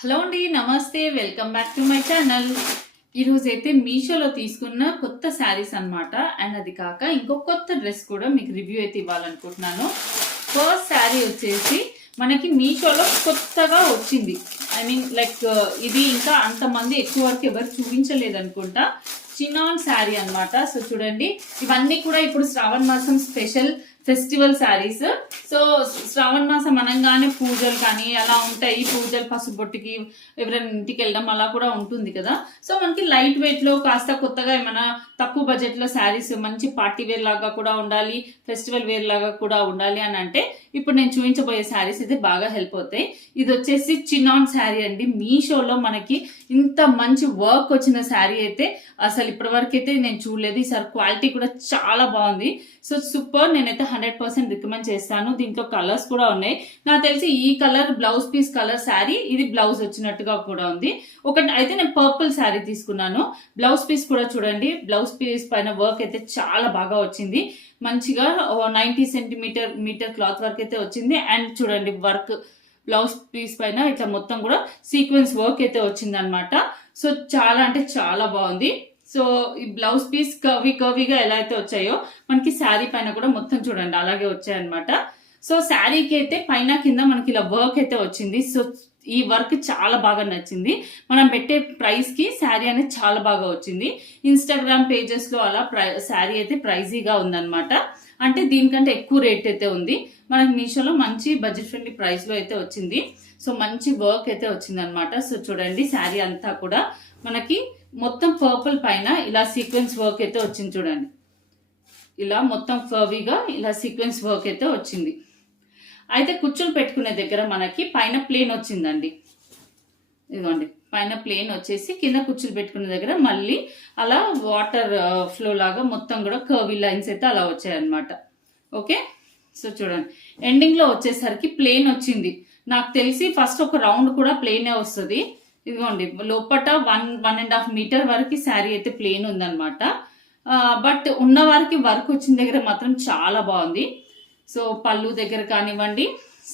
Hello అండి, నమస్తే. Welcome back to my channel. ఈరోజు అయితే మీషోలో తీసుకున్న కొత్త శారీస్ అన్నమాట. అండ్ అది కాక ఇంకో కొత్త డ్రెస్ కూడా మీకు రివ్యూ అయితే ఇవ్వాలనుకుంటున్నాను. ఫస్ట్ శారీ వచ్చేసి మనకి మీషోలో కొత్తగా వచ్చింది. ఐ మీన్ లైక్ ఇది ఇంకా అంతమంది ఎక్కువ వరకు ఎవరు చూపించలేదు అనుకుంటా. చినాన్ శారీ అన్నమాట. సో చూడండి, ఇవన్నీ కూడా ఇప్పుడు శ్రావణ మాసం స్పెషల్ ఫెస్టివల్ శారీస్. సో శ్రావణ మాసం అనగానే పూజలు కానీ అలా ఉంటాయి. పూజలు, పసుబొట్టుకి ఎవరైనా ఇంటికి వెళ్ళడం అలా కూడా ఉంటుంది కదా. సో మనకి లైట్ వెయిట్ లో కాస్త కొత్తగా ఏమైనా తక్కువ బడ్జెట్ లో శారీస్ మంచి పార్టీ వేర్ లాగా కూడా ఉండాలి, ఫెస్టివల్ వేర్ లాగా కూడా ఉండాలి అని అంటే ఇప్పుడు నేను చూపించబోయే శారీస్ అయితే బాగా హెల్ప్ అవుతాయి. ఇది వచ్చేసి చినాన్ శారీ అండి. మీషోలో మనకి ఇంత మంచి వర్క్ వచ్చిన శారీ అయితే అసలు ఇప్పటి వరకు అయితే నేను చూడలేదు. ఈసారి క్వాలిటీ కూడా చాలా బాగుంది. So super. నేనైతే 100% రికమెండ్ చేస్తాను. దీంట్లో కలర్స్ కూడా ఉన్నాయి. నాకు తెలిసి ఈ colour blouse piece colour sari, ఇది బ్లౌజ్ వచ్చినట్టుగా కూడా ఉంది. ఒకటి అయితే నేను పర్పుల్ శారీ తీసుకున్నాను. బ్లౌజ్ పీస్ కూడా చూడండి, బ్లౌజ్ పీస్ పైన వర్క్ అయితే చాలా బాగా వచ్చింది. మంచిగా 90 సెంటీమీటర్ క్లాత్ వర్క్ అయితే వచ్చింది. అండ్ చూడండి వర్క్ బ్లౌజ్ పీస్ పైన ఇట్లా మొత్తం కూడా సీక్వెన్స్ వర్క్ అయితే వచ్చింది అనమాట. సో చాలా అంటే చాలా బాగుంది. సో ఈ బ్లౌజ్ పీస్ కర్వీగా ఎలా అయితే వచ్చాయో మనకి శారీ పైన కూడా మొత్తం చూడండి అలాగే వచ్చాయన్నమాట. సో శారీకి అయితే పైన కింద మనకి ఇలా వర్క్ అయితే వచ్చింది. సో ఈ వర్క్ చాలా బాగా నచ్చింది. మనం పెట్టే ప్రైస్ కి శారీ అనేది చాలా బాగా వచ్చింది. ఇన్స్టాగ్రామ్ పేజెస్ లో అలా శారీ అయితే ప్రైజీగా ఉందన్నమాట. అంటే దీనికంటే ఎక్కువ రేట్ అయితే ఉంది. మనకి మీషోలో మంచి బడ్జెట్ ఫ్రెండ్లీ ప్రైస్ లో అయితే వచ్చింది. సో మంచి వర్క్ అయితే వచ్చింది అనమాట. సో చూడండి శారీ అంతా కూడా మనకి మొత్తం పర్పుల్ పైన ఇలా సీక్వెన్స్ వర్క్ అయితే వచ్చింది. చూడండి ఇలా మొత్తం కర్వీగా ఇలా సీక్వెన్స్ వర్క్ అయితే వచ్చింది. అయితే కుచ్చులు పెట్టుకునే దగ్గర మనకి పైన ప్లేన్ వచ్చిందండి. ఇదిగోండి పైన ప్లేన్ వచ్చేసి కింద కుచ్చులు పెట్టుకునే దగ్గర మళ్ళీ అలా వాటర్ ఫ్లో లాగా మొత్తం కూడా కర్వీ లైన్స్ అయితే అలా వచ్చాయన్నమాట. ఓకే, సో చూడండి ఎండింగ్ లో వచ్చేసరికి ప్లేన్ వచ్చింది. నాకు తెలిసి ఫస్ట్ ఒక రౌండ్ కూడా ప్లేనే వస్తుంది. ఇదిగోండి లోపట 1.5 మీటర్ వరకు శారీ అయితే ప్లేన్ ఉందన్నమాట. బట్ ఉన్న వారికి వర్క్ వచ్చిన దగ్గర మాత్రం చాలా బాగుంది. సో పళ్ళు దగ్గర కానివ్వండి,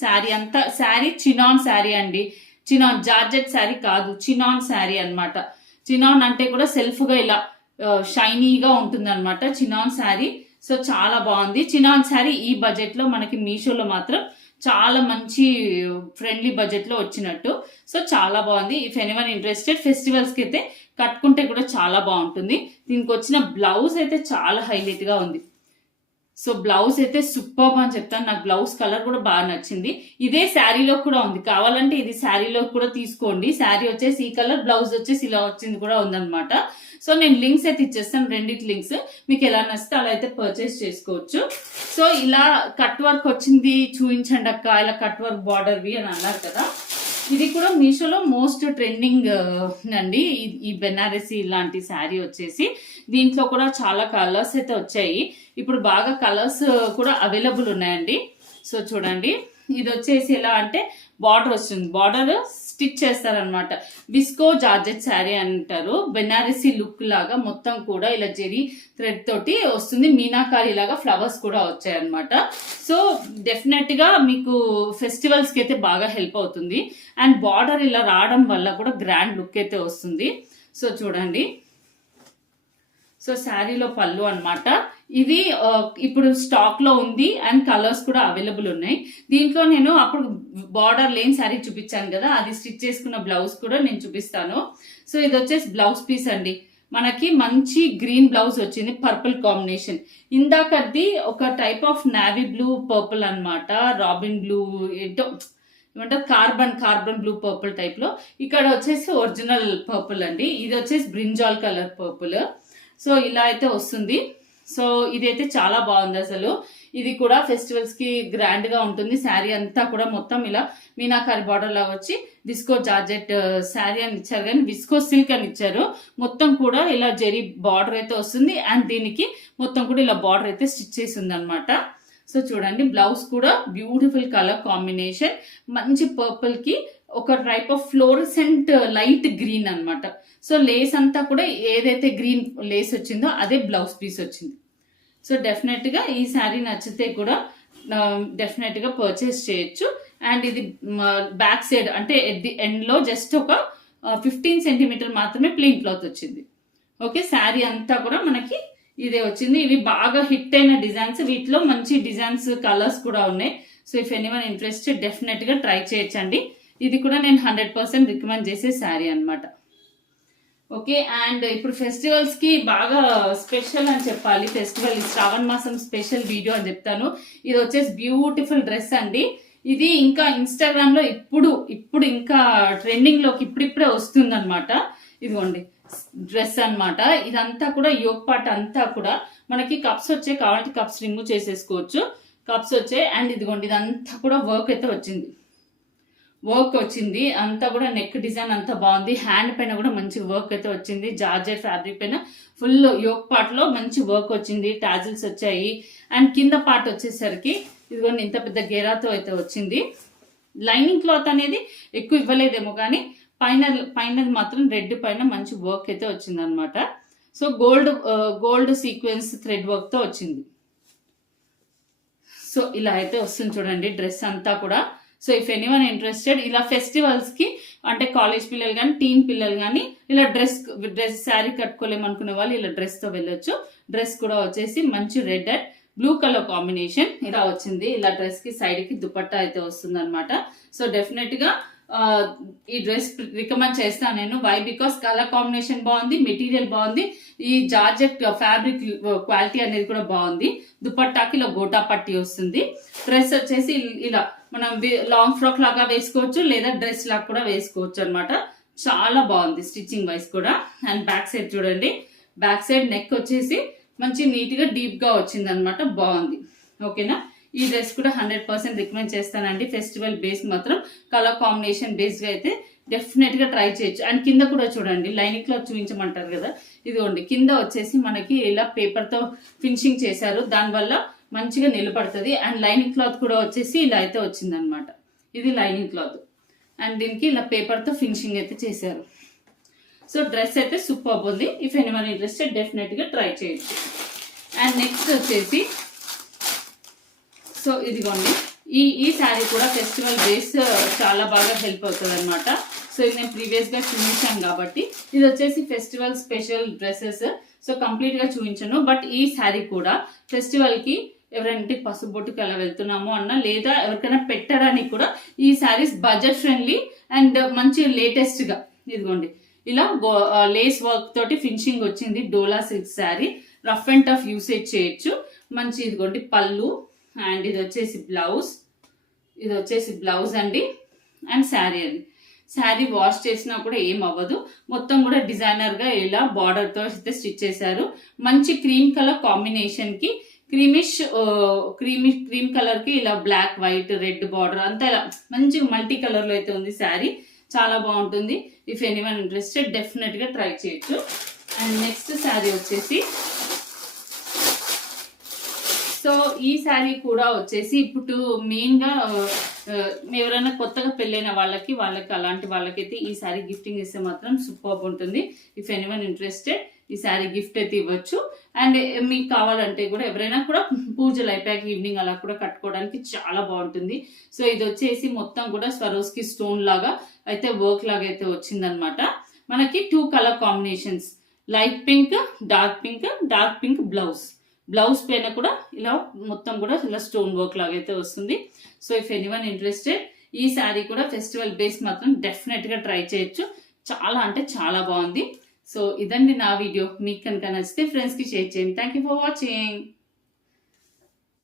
శారీ అంతా శారీ చినాన్ శారీ అండి. చినాన్ జార్జెట్ శారీ కాదు, చినాన్ శారీ అన్నమాట. చినాన్ అంటే కూడా సెల్ఫ్ గా ఇలా షైనీగా ఉంటుంది అనమాట చినాన్ శారీ. సో చాలా బాగుంది. చినాన్ శారీ ఈ బడ్జెట్ లో మనకి మీషోలో మాత్రం చాలా మంచి ఫ్రెండ్లీ బడ్జెట్ లో వచ్చినట్టు. సో చాలా బాగుంది. ఇఫ్ ఎనీవన్ ఇంట్రెస్టెడ్, ఫెస్టివల్స్ కి అయితే కట్టుకుంటే కూడా చాలా బాగుంటుంది. దీనికి వచ్చిన బ్లౌజ్ అయితే చాలా హైలైట్ గా ఉంది. సో బ్లౌజ్ అయితే సూపర్ అని చెప్తాను. నాకు బ్లౌజ్ కలర్ కూడా బాగా నచ్చింది. ఇదే శారీలో కూడా ఉంది, కావాలంటే ఇది శారీలో కూడా తీసుకోండి. శారీ వచ్చేసి ఈ కలర్, బ్లౌజ్ వచ్చేసి ఇలా వచ్చింది కూడా ఉందన్నమాట. సో నేను లింక్స్ అయితే ఇచ్చేస్తాను, రెండింటి లింక్స్. మీకు ఎలా నచ్చితే అలా అయితే పర్చేస్ చేసుకోవచ్చు. సో ఇలా కట్ వర్క్ వచ్చింది చూపించండి అక్క, ఇలా కట్ వర్క్ బార్డర్వి అని అన్నారు కదా. ఇది కూడా మీషోలో మోస్ట్ ట్రెండింగ్ అండి. ఈ బెనారసి ఇలాంటి శారీ వచ్చేసి దీంట్లో కూడా చాలా కలర్స్ అయితే వచ్చాయి. ఇప్పుడు బాగా కలర్స్ కూడా అవైలబుల్ ఉన్నాయండి. సో చూడండి ఇది వచ్చేసి ఎలా అంటే బార్డర్ వస్తుంది, బార్డర్ స్టిచ్ చేస్తారనమాట. విస్కో జార్జెట్ శారీ అంటారు. బెనారసి లుక్ లాగా మొత్తం కూడా ఇలా జెరీ థ్రెడ్ తోటి వస్తుంది. మీనాకారి లాగా ఫ్లవర్స్ కూడా వచ్చాయి అనమాట. సో డెఫినెట్ గా మీకు ఫెస్టివల్స్ కి అయితే బాగా హెల్ప్ అవుతుంది. అండ్ బార్డర్ ఇలా రావడం వల్ల కూడా గ్రాండ్ లుక్ అయితే వస్తుంది. సో చూడండి, సో శారీలో పళ్ళు అన్నమాట. ఇది ఇప్పుడు స్టాక్ లో ఉంది అండ్ కలర్స్ కూడా అవైలబుల్ ఉన్నాయి. దీంట్లో నేను అప్పుడు బార్డర్ లేని శారీ చూపించాను కదా, అది స్టిచ్ చేసుకున్న బ్లౌజ్ కూడా నేను చూపిస్తాను. సో ఇది వచ్చేసి బ్లౌజ్ పీస్ అండి. మనకి మంచి గ్రీన్ బ్లౌజ్ వచ్చింది, పర్పుల్ కాంబినేషన్. ఇందాకది ఒక type of navy blue purple అన్నమాట, రాబిన్ బ్లూ ఏంటో ఏమంటారు, కార్బన్ బ్లూ పర్పుల్ టైప్ లో. ఇక్కడ వచ్చేసి ఒరిజినల్ పర్పుల్ అండి. ఇది వచ్చేసి బ్రింజాల్ కలర్ పర్పుల్. సో ఇలా అయితే వస్తుంది. సో ఇదైతే చాలా బాగుంది అసలు. ఇది కూడా ఫెస్టివల్స్ కి గ్రాండ్ గా ఉంటుంది. శారీ అంతా కూడా మొత్తం ఇలా మీనాకారి బార్డర్ లాగా వచ్చి విస్కో జార్జెట్ శారీ అని ఇచ్చారు, కానీ విస్కో సిల్క్ అని ఇచ్చారు. మొత్తం కూడా ఇలా జెరీ బార్డర్ అయితే వస్తుంది. అండ్ దీనికి మొత్తం కూడా ఇలా బార్డర్ అయితే స్టిచ్ చేసి ఉంది అనమాట. సో చూడండి బ్లౌజ్ కూడా బ్యూటిఫుల్ కలర్ కాంబినేషన్, మంచి పర్పుల్ కి ఒక type of fluorescent light green అన్నమాట. సో లేస్ అంతా కూడా ఏదైతే గ్రీన్ లేస్ వచ్చిందో అదే బ్లౌజ్ పీస్ వచ్చింది. సో డెఫినెట్ గా ఈ శారీ నచ్చితే కూడా డెఫినెట్ గా పర్చేస్ చేయొచ్చు. అండ్ ఇది బ్యాక్ సైడ్ అంటే ఎట్ ది ఎండ్ లో జస్ట్ ఒక 15 సెంటీమీటర్ మాత్రమే ప్లెయిన్ క్లాత్ వచ్చింది. ఓకే, శారీ అంతా కూడా మనకి ఇదే వచ్చింది. ఇవి బాగా హిట్ అయిన డిజైన్స్, వీటిలో మంచి డిజైన్స్ కలర్స్ కూడా ఉన్నాయి. So if anyone interested definite గా ట్రై చేయొచ్చండి. ఇది కూడా నేను 100% రికమెండ్ చేసే శారీ అనమాట. ఓకే, అండ్ ఇప్పుడు ఫెస్టివల్స్ కి బాగా స్పెషల్ అని చెప్పాలి. ఫెస్టివల్ శ్రావణ మాసం స్పెషల్ వీడియో అని చెప్తాను. ఇది వచ్చేసి బ్యూటిఫుల్ డ్రెస్ అండి. ఇది ఇంకా ఇన్స్టాగ్రామ్ లో ఇప్పుడు ఇంకా ట్రెండింగ్ లోకి ఇప్పుడిప్పుడే వస్తుంది అనమాట. ఇదిగోండి డ్రెస్ అన్నమాట. ఇదంతా కూడా యోగ్ పార్ట్ అంతా కూడా మనకి కప్స్ వచ్చాయి, కావాలంటే కప్స్ రిమూవ్ చేసేసుకోవచ్చు. కప్స్ వచ్చాయి. అండ్ ఇదిగోండి ఇదంతా కూడా వర్క్ అయితే వచ్చింది, అంతా కూడా నెక్ డిజైన్ అంతా బాగుంది. హ్యాండ్ పైన కూడా మంచి వర్క్ అయితే వచ్చింది. జార్జెట్ ఫ్యాబ్రిక్ పైన ఫుల్ యోగ్ పార్ట్ లో మంచి వర్క్ వచ్చింది, టాజిల్స్ వచ్చాయి. అండ్ కింద పార్ట్ వచ్చేసరికి ఇదిగోండి ఇంత పెద్ద గేరాతో అయితే వచ్చింది. లైనింగ్ క్లాత్ అనేది ఎక్కువ ఇవ్వలేదేమో కానీ పైన మాత్రం రెడ్ పైన మంచి వర్క్ అయితే వచ్చింది అనమాట. So gold sequence thread work తో వచ్చింది. సో ఇలా అయితే వస్తుంది చూడండి డ్రెస్ అంతా కూడా. సో ఇఫ్ ఎనీవన్ ఇంట్రెస్టెడ్ ఇలా ఫెస్టివల్స్ కి అంటే కాలేజ్ పిల్లలు కానీ టీన్ పిల్లలు కానీ ఇలా డ్రెస్ శారీ కట్టుకోలేమనుకునే వాళ్ళు ఇలా డ్రెస్ తో వెళ్ళొచ్చు. డ్రెస్ కూడా వచ్చేసి మంచి red and blue colour combination ఇలా వచ్చింది. ఇలా డ్రెస్ కి సైడ్ కి దుపట్టా అయితే వస్తుంది అనమాట. సో డెఫినెట్ గా ఈ డ్రెస్ రికమెండ్ చేస్తాను నేను. వై బికాస్ కలర్ కాంబినేషన్ బాగుంది, మెటీరియల్ బాగుంది, ఈ జార్జెట్ ఫ్యాబ్రిక్ క్వాలిటీ అనేది కూడా బాగుంది. దుపట్టాకి ఇలా గోటా పట్టి వస్తుంది. డ్రెస్ వచ్చేసి ఇలా మనం లాంగ్ ఫ్రాక్ లాగా వేసుకోవచ్చు, లేదా డ్రెస్ లాగా కూడా వేసుకోవచ్చు అనమాట. చాలా బాగుంది స్టిచ్చింగ్ వైస్ కూడా. అండ్ బ్యాక్ సైడ్ చూడండి, బ్యాక్ సైడ్ నెక్ వచ్చేసి మంచి నీట్ గా డీప్ గా వచ్చింది అనమాట. బాగుంది. ఓకేనా, ఈ డ్రెస్ కూడా 100% రికమెండ్ చేస్తానండి. ఫెస్టివల్ బేస్ మాత్రం కలర్ కాంబినేషన్ బేస్ గా అయితే డెఫినెట్ గా ట్రై చేయొచ్చు. అండ్ కింద కూడా చూడండి, లైనింగ్ క్లాత్ చూపించమంటారు కదా, ఇదిగోండి కింద వచ్చేసి మనకి ఇలా పేపర్ తో ఫినిషింగ్ చేశారు, దానివల్ల మంచిగా నిలబడుతుంది. అండ్ లైనింగ్ క్లాత్ కూడా వచ్చేసి ఇలా అయితే వచ్చింది అనమాట. ఇది లైనింగ్ క్లాత్ అండ్ దీనికి ఇలా పేపర్ తో ఫినిషింగ్ అయితే చేశారు. సో డ్రెస్ అయితే సూపర్ ఉంది. ఇఫ్ ఎనీవన్ ఇంట్రెస్టెడ్ డెఫినెట్ గా ట్రై చేయొచ్చు. అండ్ నెక్స్ట్ వచ్చేసి సో ఇదిగోండి ఈ శారీ కూడా ఫెస్టివల్ బేస్ చాలా బాగా హెల్ప్ అవుతుంది అనమాట. సో ఇది నేను ప్రీవియస్ గా చూపించాను కాబట్టి ఇది వచ్చేసి festival special dresses. So complete గా చూపించాను. బట్ ఈ శారీ కూడా ఫెస్టివల్ కి ఎవరైనా పసుపు బొట్టుకి అలా వెళ్తున్నాము అన్నా, లేదా ఎవరికైనా పెట్టడానికి కూడా ఈ శారీస్ బడ్జెట్ ఫ్రెండ్లీ అండ్ మంచి లేటెస్ట్ గా ఇదిగోండి ఇలా లేస్ వర్క్ తోటి ఫినిషింగ్ వచ్చింది. Dola silk sari, rough and tough usage చేయొచ్చు. మంచి ఇదిగోండి పళ్ళు అండ్ ఇది వచ్చేసి బ్లౌజ్ అండి. అండ్ శారీ అది శారీ వాష్ చేసినా కూడా ఏం అవ్వదు. మొత్తం కూడా డిజైనర్ గా ఇలా బార్డర్ తో అయితే స్టిచ్ చేశారు. మంచి క్రీమ్ కలర్ కాంబినేషన్ కి క్రీమ్ కలర్ కి ఇలా బ్లాక్ వైట్ రెడ్ బార్డర్ అంతా ఇలా మంచి మల్టీ కలర్ లో అయితే ఉంది శారీ. చాలా బాగుంటుంది. ఇఫ్ ఎనీవన్ ఇంట్రెస్టెడ్ డెఫినెట్ గా ట్రై చేయొచ్చు. అండ్ నెక్స్ట్ శారీ వచ్చేసి సో ఈ శారీ కూడా వచ్చేసి ఇప్పుడు మెయిన్ గా ఎవరైనా కొత్తగా పెళ్ళైన వాళ్ళకి అలాంటి వాళ్ళకైతే ఈ శారీ గిఫ్టింగ్ ఇస్తే మాత్రం సూపర్ ఉంటుంది. ఇఫ్ ఎనీవన్ ఇంట్రెస్టెడ్ ఈ శారీ గిఫ్ట్ అయితే ఇవ్వచ్చు. అండ్ మీకు కావాలంటే కూడా ఎవరైనా కూడా పూజలు అయిపోయాక ఈవినింగ్ అలా కూడా కట్టుకోవడానికి చాలా బాగుంటుంది. సో ఇది వచ్చేసి మొత్తం కూడా స్వరోస్కి స్టోన్ లాగా అయితే వర్క్ లాగా అయితే వచ్చిందనమాట. మనకి 2 colour combinations, light pink, dark pink blouse పైన కూడా ఇలా మొత్తం కూడా ఇలా స్టోన్ వర్క్ లాగా అయితే వస్తుంది. సో ఇఫ్ ఎనీవన్ ఇంట్రెస్టెడ్ ఈ శారీ కూడా ఫెస్టివల్ బేస్ మాత్రం డెఫినెట్ గా ట్రై చేయొచ్చు. చాలా అంటే చాలా బాగుంది. సో ఇదండి నా వీడియో. మీకు కనుక నచ్చితే ఫ్రెండ్స్ కి షేర్ చేయండి. Thank you for watching.